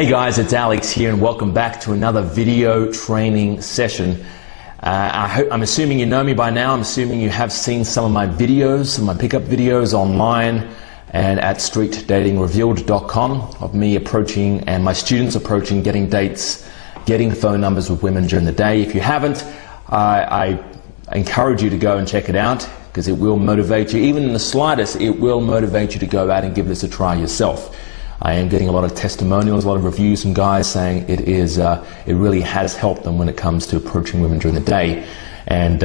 Hey guys, it's Alex here and welcome back to another video training session. I'm assuming you know me by now. I'm assuming you have seen some of my videos, some of my pickup videos online and at streetdatingrevealed.com of me approaching and my students approaching getting dates, getting phone numbers with women during the day. If you haven't, I encourage you to go and check it out because it will motivate you. Even in the slightest, it will motivate you to go out and give this a try yourself. I am getting a lot of testimonials, a lot of reviews from guys saying it really has helped them when it comes to approaching women during the day. And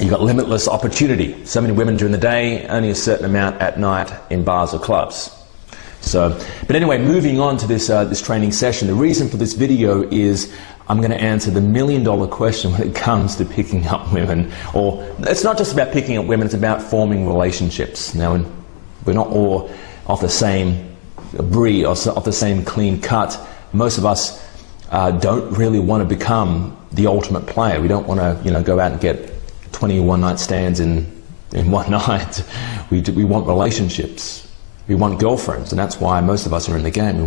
you've got limitless opportunity. So many women during the day, only a certain amount at night in bars or clubs. But anyway, moving on to this training session, the reason for this video is I'm going to answer the million-dollar question when it comes to picking up women. Or it's not just about picking up women, it's about forming relationships. Now, we're not all of the same breed or of the same clean cut. Most of us don't really want to become the ultimate player. We don't want to, go out and get 20 one-night stands in one night. We want relationships. We want girlfriends, and that's why most of us are in the game.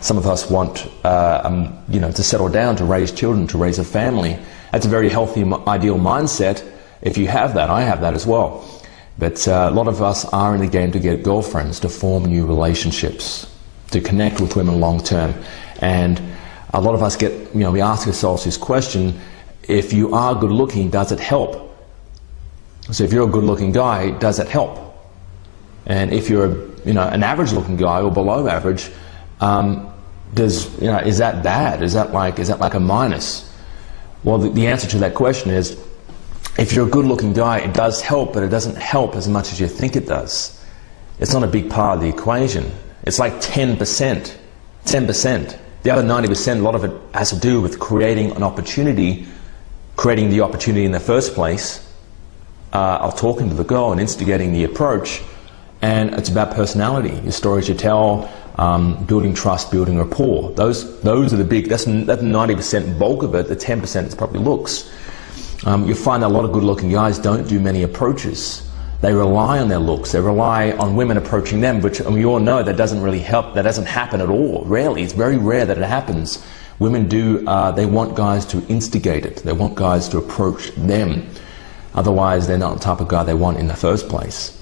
Some of us want, to settle down, to raise children, to raise a family. That's a very healthy, ideal mindset. If you have that, I have that as well. But a lot of us are in the game to get girlfriends, to form new relationships, to connect with women long term. And a lot of us we ask ourselves this question, if you are good looking, does it help? So if you're a good looking guy, does it help? And if you're an average looking guy or below average, is that bad? Is that like a minus? Well, the answer to that question is, if you're a good-looking guy, it does help, but it doesn't help as much as you think it does. It's not a big part of the equation. It's like 10%. 10%. The other 90%, a lot of it has to do with creating the opportunity in the first place, of talking to the girl and instigating the approach. And it's about personality, your stories you tell, building trust, building rapport. Those are the big, that's the 90% bulk of it. The 10% is probably looks. You'll find that a lot of good-looking guys don't do many approaches. They rely on their looks. They rely on women approaching them, which we all know that doesn't really help. That doesn't happen at all. Rarely. It's very rare that it happens. Women do. They want guys to instigate it. They want guys to approach them. Otherwise, they're not the type of guy they want in the first place.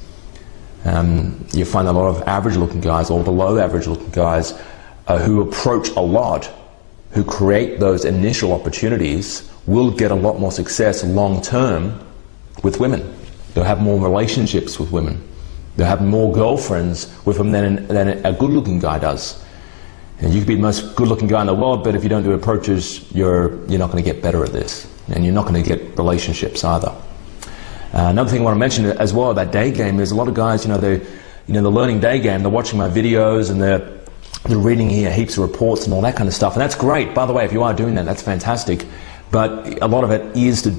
You find a lot of average-looking guys or below-average-looking guys who approach a lot, who create those initial opportunities, will get a lot more success long-term with women. They'll have more relationships with women. They'll have more girlfriends with them than a good-looking guy does. And you could be the most good-looking guy in the world, but if you don't do approaches, you're not going to get better at this. And you're not going to get relationships either. Another thing I want to mention as well about day game is a lot of guys, they're learning day game, they're watching my videos and they're reading here heaps of reports and all that kind of stuff. And that's great. By the way, if you are doing that, that's fantastic. But a lot of it is to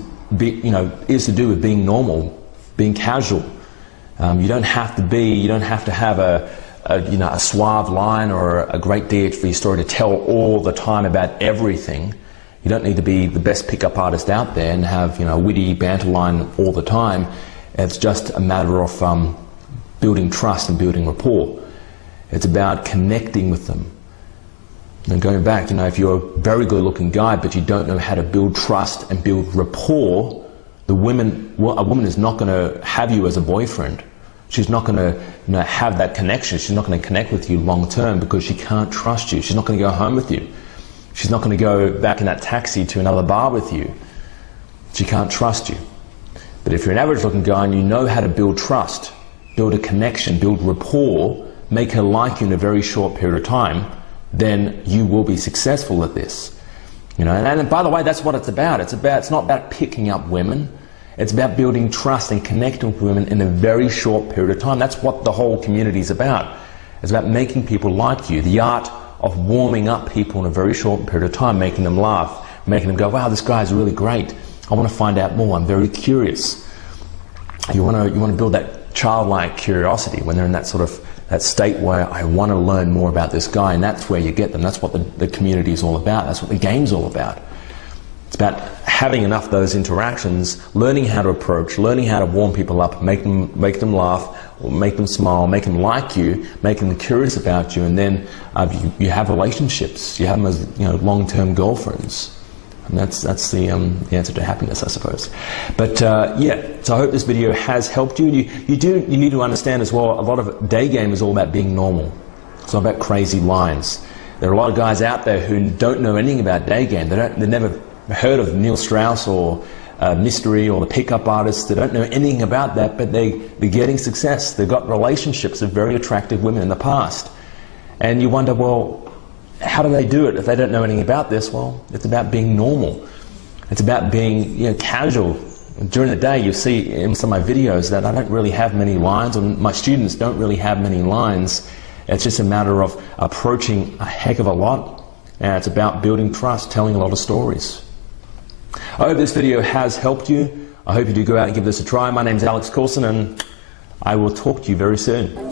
do with being normal, being casual. You don't have to have a suave line or a great DHV story to tell all the time about everything. You don't need to be the best pickup artist out there and have a witty banter line all the time. It's just a matter of building trust and building rapport. It's about connecting with them. And going back, if you're a very good-looking guy but you don't know how to build trust and build rapport, a woman is not going to have you as a boyfriend. She's not going to have that connection. She's not going to connect with you long-term because she can't trust you. She's not going to go home with you. She's not going to go back in that taxi to another bar with you. She can't trust you. But if you're an average-looking guy and you know how to build trust, build a connection, build rapport, make her like you in a very short period of time, then you will be successful at this. And by the way, that's what it's about. It's not about picking up women. It's about building trust and connecting with women in a very short period of time. That's what the whole community is about. It's about making people like you, the art of warming up people in a very short period of time, making them laugh, making them go, wow, this guy's really great. I want to find out more. I'm very curious. You want to build that childlike curiosity when they're in that state where I want to learn more about this guy, and that's where you get them. That's what the community is all about. That's what the game's all about. It's about having enough of those interactions, learning how to approach, learning how to warm people up, make them laugh, or make them smile, make them like you, make them curious about you, and then you have relationships. You have them as long-term girlfriends. And that's the answer to happiness, I suppose. But yeah, so I hope this video has helped you. You need to understand as well, a lot of day game is all about being normal. It's all about crazy lines. There are a lot of guys out there who don't know anything about day game. They never heard of Neil Strauss or Mystery or the pickup artists. They don't know anything about that, but they're getting success. They've got relationships with very attractive women in the past. And you wonder, well, how do they do it if they don't know anything about this? Well, it's about being normal. It's about being casual. During the day, you see in some of my videos that I don't really have many lines, or my students don't really have many lines. It's just a matter of approaching a heck of a lot, and it's about building trust, telling a lot of stories. I hope this video has helped you. I hope you do go out and give this a try. My name is Alex Coulson, and I will talk to you very soon.